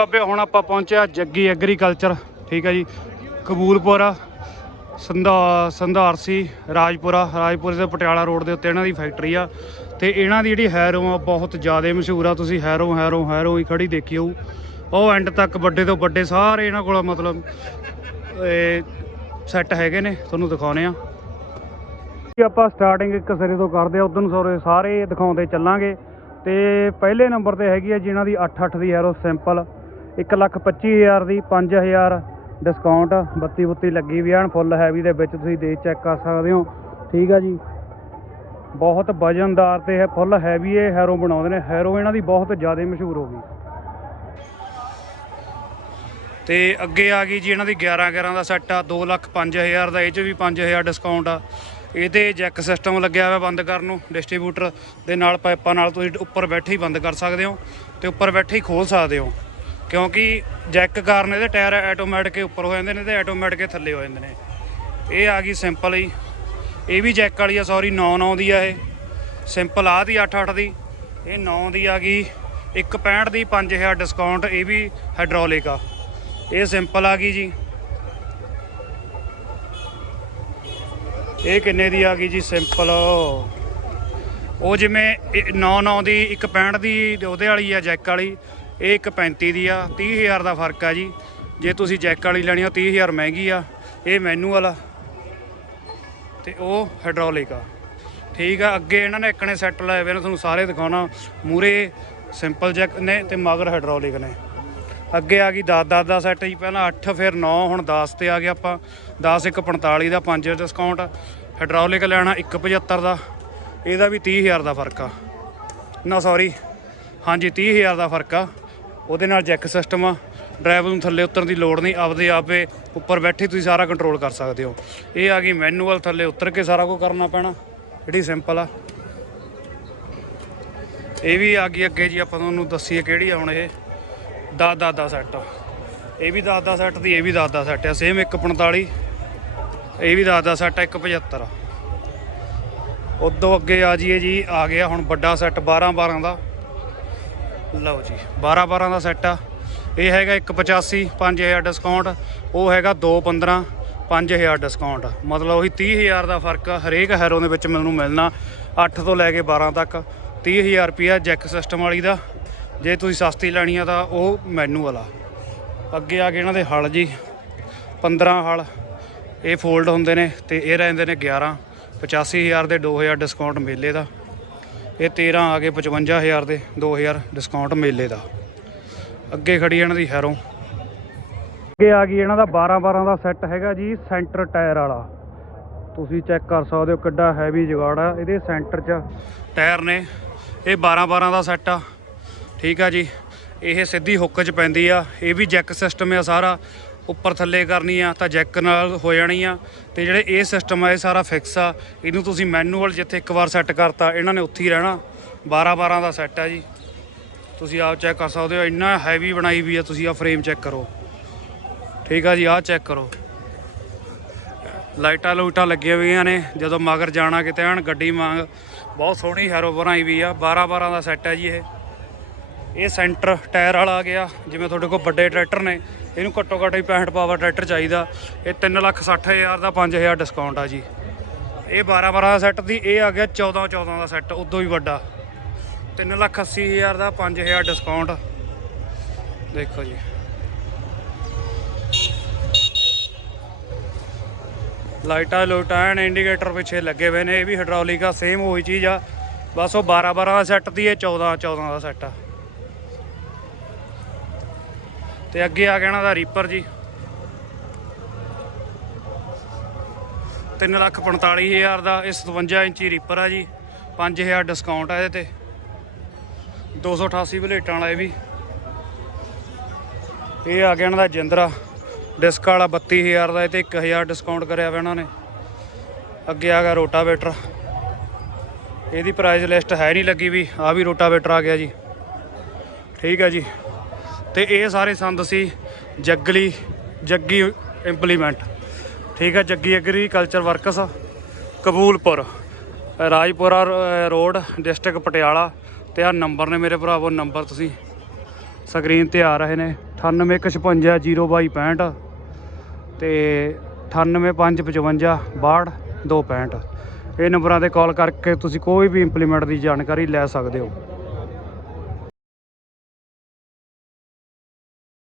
ਬਾਬੇ, ਹੁਣ ਆਪਾਂ ਪਹੁੰਚਿਆ ਜੱਗੀ ਐਗਰੀਕਲਚਰ ਠੀਕ ਹੈ ਜੀ। ਕਬੂਲਪੁਰ, ਸੰਧਾ, ਸੰਧਾਰਸੀ, ਰਾਜਪੁਰਾ। ਰਾਜਪੁਰੇ ਦੇ ਪਟਿਆਲਾ ਰੋਡ ਦੇ ਉੱਤੇ ਇਹਨਾਂ ਦੀ ਫੈਕਟਰੀ ਆ। ਤੇ ਇਹਨਾਂ ਦੀ ਜਿਹੜੀ ਹੈਰੋ ਆ, ਬਹੁਤ ਜ਼ਿਆਦਾ ਮਸ਼ਹੂਰ ਆ। ਤੁਸੀਂ ਹੈਰੋ ਹੈਰੋ ਹੈਰੋ ਹੀ ਖੜੀ ਦੇਖੀ ਹੋਊ ਉਹ ਐਂਡ ਤੱਕ ਵੱਡੇ ਤੋਂ ਵੱਡੇ ਸਾਰੇ ਇਹਨਾਂ ਕੋਲ ਮਤਲਬ ਸੈੱਟ ਹੈਗੇ ਨੇ। ਤੁਹਾਨੂੰ ਦਿਖਾਉਨੇ ਆ ਜੀ ਆਪਾਂ ਸਟਾਰਟਿੰਗ ਇੱਕ ਸਿਰੇ ਤੋਂ ਕਰਦੇ ਆ ਉਦੋਂ ਸਾਰੇ ਸਾਰੇ ਦਿਖਾਉਂਦੇ ਚੱਲਾਂਗੇ। ਤੇ ਪਹਿਲੇ ਨੰਬਰ ਤੇ ਹੈਗੀ ਆ ਜਿਨ੍ਹਾਂ ਦੀ 8-8 ਦੀ ਹੈਰੋ ਸਿੰਪਲ 125000 ਦੀ 5000 ਡਿਸਕਾਊਂਟ 32 32 ਲੱਗੀ ਵੀ ਐਨ, ਫੁੱਲ ਹੈਵੀ ਦੇ ਵਿੱਚ ਤੁਸੀਂ ਦੇ ਚੈੱਕ ਕਰ ਸਕਦੇ ਹੋ। ਠੀਕ ਆ ਜੀ। ਬਹੁਤ ਵਜਨਦਾਰ ਤੇ ਹੈ ਫੁੱਲ ਹੈਵੀ ਇਹ ਹੈਰੋ ਬਣਾਉਂਦੇ ਨੇ। ਹੈਰੋ ਇਹਨਾਂ ਦੀ ਬਹੁਤ ਜ਼ਿਆਦਾ ਮਸ਼ਹੂਰ ਹੋ ਗਈ। ਤੇ ਅੱਗੇ ਆ ਗਈ ਜੀ ਇਹਨਾਂ ਦੀ 11 11 ਦਾ ਸੈੱਟ ਆ 2 ਲੱਖ 5000 ਦਾ, ਇਹ 'ਚ ਵੀ 5000 ਡਿਸਕਾਊਂਟ ਆ। ਇਹਦੇ ਜੈਕ ਸਿਸਟਮ ਲੱਗਿਆ ਹੋਇਆ ਬੰਦ ਕਰਨ ਨੂੰ, ਡਿਸਟ੍ਰੀਬਿਊਟਰ ਦੇ ਨਾਲ ਪਾਈਪਾਂ ਨਾਲ ਤੁਸੀਂ ਉੱਪਰ ਬੈਠੇ ਹੀ ਬੰਦ ਕਰ ਸਕਦੇ ਹੋ ਤੇ ਉੱਪਰ ਬੈਠੇ ਹੀ ਖੋਲ ਸਕਦੇ ਹੋ। ਕਿਉਂਕਿ ਜੈਕ ਕਾਰਨ ਇਹਦੇ ਟਾਇਰ ਆਟੋਮੈਟਿਕ ਉੱਪਰ ਹੋ ਜਾਂਦੇ ਨੇ ਤੇ ਆਟੋਮੈਟਿਕ ਥੱਲੇ ਹੋ ਜਾਂਦੇ ਨੇ। ਇਹ ਆ ਗਈ ਸਿੰਪਲ ਹੀ ਇਹ ਵੀ ਜੈਕ ਵਾਲੀ ਆ ਸੌਰੀ 9 9 ਦੀ ਆ ਇਹ। ਸਿੰਪਲ ਆ ਦੀ 8 8 ਦੀ। ਇਹ 9 ਦੀ ਆ ਗਈ। 165 ਦੀ 5000 ਡਿਸਕਾਊਂਟ ਇਹ ਵੀ ਹਾਈਡ੍ਰੋਲਿਕ ਆ। ਇਹ ਸਿੰਪਲ ਆ ਗਈ ਜੀ। ਇਹ ਕਿੰਨੇ ਦੀ ਆ ਗਈ ਜੀ? ਸਿੰਪਲ ਉਹ ਜਿਵੇਂ 9-9 ਦੀ 165 ਦੀ ਉਹਦੇ ਵਾਲੀ ਆ ਜੈਕ ਵਾਲੀ। ਇਹ 135 ਦੀ ਆ 30000 ਦਾ ਫ਼ਰਕ ਆ ਜੀ। ਜੇ ਤੁਸੀਂ ਜੈਕ ਵਾਲੀ ਲੈਣੀ ਆ 30000 ਮਹਿੰਗੀ ਆ, ਇਹ ਮੈਨੂਅਲ ਆ ਤੇ ਉਹ ਹਾਈਡ੍ਰੋਲਿਕ ਆ। ਠੀਕ ਆ, ਅੱਗੇ ਇਹਨਾਂ ਨੇ ਇੱਕ ਨੇ ਸੈੱਟ ਲਾਏ ਹੋਏ ਨੇ, ਤੁਹਾਨੂੰ ਸਾਰੇ ਦਿਖਾਉਣਾ। ਮੂਰੇ ਸਿੰਪਲ ਜੈਕ ਨੇ ਤੇ ਮਗਰ ਹਾਈਡ੍ਰੋਲਿਕ ਨੇ। ਅੱਗੇ ਆ ਗਈ 10 10 ਦਾ ਸੈੱਟ ਜੀ, ਪਹਿਲਾਂ 8 ਫਿਰ 9 ਹੁਣ 10 ਤੇ ਆ ਗਿਆ ਆਪਾਂ। 10 ਇੱਕ 45 ਦਾ 5 ਡਿਸਕਾਊਂਟ ਹਾਈਡ੍ਰੋਲਿਕ ਲੈਣਾ 175 ਦਾ, ਇਹਦਾ ਵੀ 30000 ਦਾ ਫ਼ਰਕ ਆ। ਨਾ ਸੌਰੀ ਹਾਂਜੀ 30000 ਦਾ ਫ਼ਰਕ ਆ। ਉਹਦੇ ਨਾਲ ਜੈਕ ਸਿਸਟਮ ਆ। ਡਰਾਈਵਰ ਨੂੰ ਥੱਲੇ ਉਤਰਨ ਦੀ ਲੋੜ ਨਹੀਂ। ਆਪਦੇ ਆਪੇ ਉੱਪਰ ਬੈਠੇ ਤੁਸੀਂ ਸਾਰਾ ਕੰਟਰੋਲ ਕਰ ਸਕਦੇ ਹੋ। ਇਹ ਆ ਗਈ ਮੈਨੂਅਲ ਥੱਲੇ ਉਤਰ ਕੇ ਸਾਰਾ ਕੁਝ ਕਰਨਾ ਪੈਣਾ। ਜਿਹੜੀ ਸਿੰਪਲ ਆ। ਇਹ ਵੀ ਆ ਗਈ ਅੱਗੇ ਜੀ, ਆਪਾਂ ਤੁਹਾਨੂੰ ਦੱਸੀਏ ਕਿਹੜੀ ਆ ਹੁਣ ਇਹ। 10 10 ਦਾ ਸੈੱਟ ਇਹ ਵੀ 10 10 ਸੈੱਟ ਦੀ, ਇਹ ਵੀ 10 10 ਸੈੱਟ ਆ ਸੇਮ 145 ਇਹ ਵੀ 10 10 ਸੈੱਟ ਆ 175 ਉਦੋਂ ਅੱਗੇ ਆ ਜੀਏ ਜੀ, ਆ ਗਿਆ ਹੁਣ ਵੱਡਾ ਸੈੱਟ 12 12 ਦਾ। ਲਓ ਜੀ 12 12 ਦਾ ਸੈੱਟ ਆ। ਇਹ ਹੈਗਾ 185 5000 ਡਿਸਕਾਊਂਟ ਉਹ ਹੈਗਾ 215 5000 ਡਿਸਕਾਊਂਟ ਮਤਲਬ ਉਹੀ 30000 ਦਾ ਫ਼ਰਕ ਆ, ਹਰੇਕ ਹੈਰੋ ਦੇ ਵਿੱਚ ਮੈਨੂੰ ਮਿਲਣਾ 8 ਤੋਂ ਲੈ ਕੇ 12 ਤੱਕ। 30000 ਰੁਪਿਆ ਜੈਕ ਸਿਸਟਮ ਵਾਲੀ ਦਾ। ਜੇ ਤੁਸੀਂ ਸਸਤੀ ਲੈਣੀ ਆ ਤਾਂ ਉਹ ਮੈਨੂਅਲ ਆ ਅੱਗੇ ਆ ਕੇ ਇਹਨਾਂ ਦੇ ਹਲ ਜੀ 15 ਹਲ। ਇਹ ਫੋਲਡ ਹੁੰਦੇ ਨੇ ਤੇ ਇਹ ਰਹਿੰਦੇ ਨੇ 11 85000 ਦੇ 2000 ਡਿਸਕਾਊਂਟ ਮੇਲੇ ਦਾ। ਇਹ 13 ਆ ਗਏ 55000 ਦੇ 2000 ਡਿਸਕਾਊਂਟ ਮੇਲੇ ਦਾ। ਅੱਗੇ ਖੜੀ ਇਹਨਾਂ ਦੀ ਹੈਰੋ। ਅੱਗੇ ਆ ਗਈ ਇਹਨਾਂ ਦਾ 12 12 ਦਾ ਸੈੱਟ ਹੈਗਾ ਜੀ ਸੈਂਟਰ ਟਾਇਰ ਵਾਲਾ। ਤੁਸੀਂ ਚੈੱਕ ਕਰ ਸਕਦੇ ਹੋ ਕਿੱਡਾ ਹੈਵੀ ਜੁਗਾੜ ਆ, ਇਹਦੇ ਸੈਂਟਰ 'ਚ। ਟਾਇਰ ਨੇ, ਇਹ 12 12 ਦਾ ਸੈੱਟ ਆ। ਠੀਕ ਆ ਜੀ, ਇਹ ਸਿੱਧੀ ਹੁੱਕ 'ਚ ਪੈਂਦੀ ਆ, ਇਹ ਵੀ ਜੈਕ ਸਿਸਟਮ ਆ ਸਾਰਾ। ਉੱਪਰ ਥੱਲੇ ਕਰਨੀ ਆ ਤਾਂ ਜੈਕ ਨਾਲ ਹੋ ਜਾਣੀ ਆ। ਤੇ ਜਿਹੜੇ ਇਹ ਸਿਸਟਮ ਆ, ਇਹ ਸਾਰਾ ਫਿਕਸ ਆ। ਇਹਨੂੰ ਤੁਸੀਂ ਮੈਨੂਅਲ ਜਿੱਥੇ ਇੱਕ ਵਾਰ ਸੈੱਟ ਕਰਤਾ, ਇਹਨਾਂ ਨੇ ਉੱਥੇ ਹੀ ਰਹਿਣਾ। 12 12 ਦਾ ਸੈੱਟ ਆ ਜੀ। ਤੁਸੀਂ ਆਪ ਚੈੱਕ ਕਰ ਸਕਦੇ ਹੋ, ਇੰਨਾ ਹੈਵੀ ਬਣਾਈ ਵੀ ਆ, ਤੁਸੀਂ ਆ ਫਰੇਮ ਚੈੱਕ ਕਰੋ। ਠੀਕ ਆ ਜੀ, ਆਹ ਚੈੱਕ ਕਰੋ। ਲਾਈਟਾਂ ਲੂਟਾਂ ਲੱਗੀਆਂ ਹੋਈਆਂ ਨੇ, ਜਦੋਂ ਮਗਰ ਜਾਣਾ ਕਿਤੇ, ਹਣ ਗੱਡੀ ਮੰਗ ਬਹੁਤ ਸੋਹਣੀ ਹੈਰੋ ਬਣਾਈ ਵੀ ਆ। 12 12 ਦਾ ਸੈੱਟ ਹੈ ਜੀ ਇਹ। ਇਹ ਸੈਂਟਰ ਟਾਇਰ ਵਾਲਾ ਆ ਗਿਆ, ਜਿਵੇਂ ਤੁਹਾਡੇ ਕੋਲ ਵੱਡੇ ਟਰੈਕਟਰ ਨੇ, ਇਹਨੂੰ ਘੱਟੋ ਘੱਟ ਹੀ 65 ਪਾਵਰ ਟਰੈਕਟਰ ਚਾਹੀਦਾ। ਇਹ 360000 ਦਾ 5000 ਡਿਸਕਾਊਂਟ ਆ ਜੀ। ਇਹ 12 12 ਦਾ ਸੈੱਟ ਦੀ, ਇਹ ਆ ਗਿਆ 14 14 ਦਾ ਸੈੱਟ ਉਦੋਂ ਵੀ ਵੱਡਾ। 380000 ਦਾ 5000 ਡਿਸਕਾਊਂਟ ਦੇਖੋ ਜੀ। ਲਾਈਟਾਂ ਲੂਟਾਂ ਐਨ ਇੰਡੀਕੇਟਰ ਪਿੱਛੇ ਲੱਗੇ ਹੋਏ ਨੇ, ਇਹ ਵੀ ਹਾਈਡ੍ਰੋਲਿਕ ਆ ਸੇਮ ਉਹੀ ਚੀਜ਼ ਆ। ਬਸ ਉਹ 12 12 ਦਾ ਸੈੱਟ ਦੀ, ਇਹ 14 14 ਦਾ ਸੈੱਟ ਆ। ਤੇ ਅੱਗੇ ਆ ਗਿਆ ਇਹਨਾਂ ਦਾ ਰੀਪਰ ਜੀ। 345000 ਦਾ, ਇਹ 57 ਇੰਚੀ ਰੀਪਰ ਆ ਜੀ। 5000 ਡਿਸਕਾਊਂਟ ਆ ਇਹਦੇ ਤੇ। 288 ਬਲੇਟਾਂ ਵਾਲਾ ਇਹ ਵੀ। ਇਹ ਆ ਗਿਆ ਇਹਨਾਂ ਦਾ ਜਿੰਦਰਾ। ਡਿਸਕ ਵਾਲਾ 32000 ਦਾ, ਇਹ ਤੇ 1000 ਡਿਸਕਾਊਂਟ ਕਰਿਆ ਵਾ ਇਹਨਾਂ ਨੇ। ਅੱਗੇ ਆ ਗਿਆ ਰੋਟਾਵੇਟਰ। ਇਹਦੀ ਪ੍ਰਾਈਸ ਲਿਸਟ ਹੈ ਨਹੀਂ ਲੱਗੀ ਵੀ ਆ ਵੀ ਰੋਟਾਵੇਟਰ ਆ ਗਿਆ ਜੀ। ਠੀਕ ਹੈ ਜੀ। ਤੇ ਇਹ ਸਾਰੇ ਸੰਦ ਸੀ ਜੱਗਲੀ, ਜੱਗੀ ਇੰਪਲੀਮੈਂਟ ਠੀਕ ਹੈ Jaggi agriculture works Kabulpur, Rajpura road district Patiala. ਤੇ ਆ ਨੰਬਰ ਨੇ ਮੇਰੇ ਭਰਾਵੋ ਨੰਬਰ ਤੁਸੀਂ ਸਕਰੀਨ ਤੇ ਆ ਰਹੇ ਨੇ। 98560265 ਤੇ 98555 62 265 ਇਹ ਨੰਬਰਾਂ ਤੇ ਕਾਲ ਕਰਕੇ ਤੁਸੀਂ ਕੋਈ ਵੀ ਇੰਪਲੀਮੈਂਟ ਦੀ ਜਾਣਕਾਰੀ ਲੈ ਸਕਦੇ ਹੋ।